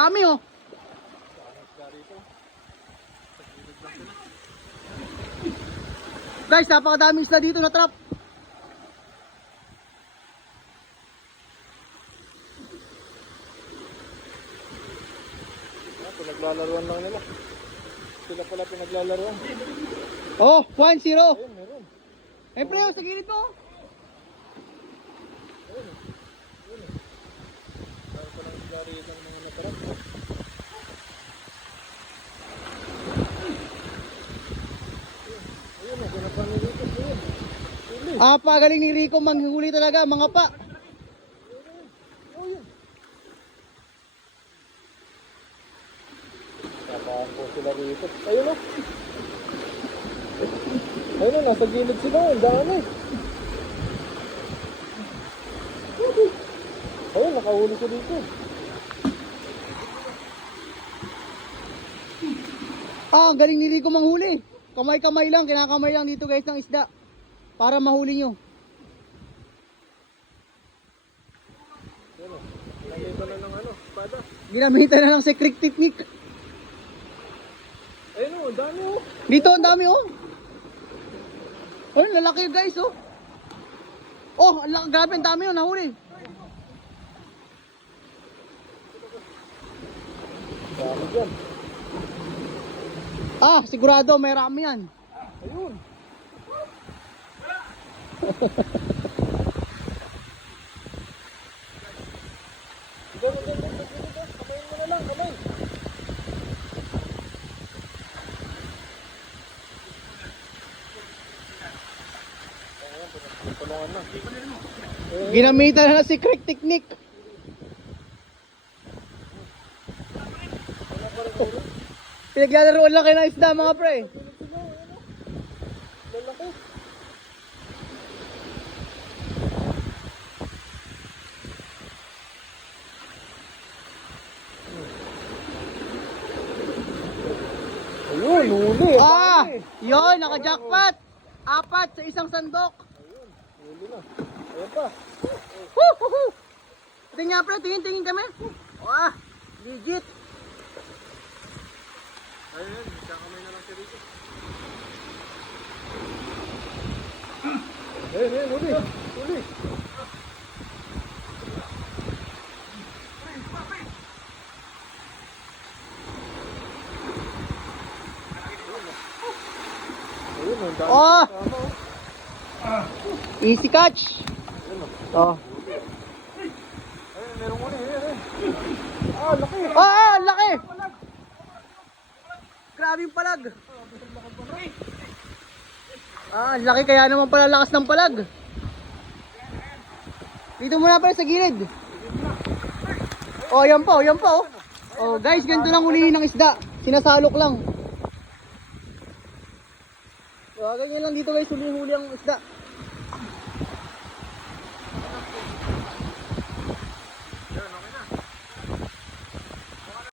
dami oh. Guys, napakadaming isda dito na trap. Pinaglalaruan lang nila. Sila pala pinaglalaruan. Oh, 1-0. Ayun, meron. Eh pre, sa gilid mo. Meron palang lari ng mga natarap. Ayun, ganap pa nilito. Ayun. Huli. Pagaling ni Rico manghuli talaga, mga pa. Tapahan po sila rito. Ayun o. Ayun o, nasa gilid sila. Ang dami. Ayun, nakahuli ko dito. Ang galing ni Rico manghuli. Kamay-kamay lang, kinakamay lang dito guys ng isda. Para mahuli nyo. Ayun o. Nalito na ng ano, espada. Ginamitan na ng secret technique. Ayun o, ang dami o. Dito ang dami oh. Ayun, lalaki guys oh. Oh, grabe ang dami oh, nahuli. Dami dyan. Sigurado may rami yan. Ayun. Kamayin mo na lang, kamay. Tulungan na. Ginamitan na ng secret technique. Pinaglalaroan lang kayo ng isda mga pre. Lalaki. Ayun, huli. Yun, naka-jackpot. 4 sa isang sandok. Ayun, huli na. Ayun pa. Woo! Tingnan pre, tingin kami. Legit. Ayun, kamay na lang si Rico. Ayun, huli. Huli. Ayun, ang dami. Oh! Tama, oh. Easy catch. Ayun, Oh. oh. Ayun, merong huli. Ayun. Laki. Laki. Grabe yung palag. Laki kaya naman pala lakas ng palag. Dito muna pala sa gilid. Oh, yan po, yan po. Oh, guys, ganito lang hulihin ng isda. Sinasalok lang. So, ganyan lang dito guys, huli ang isda.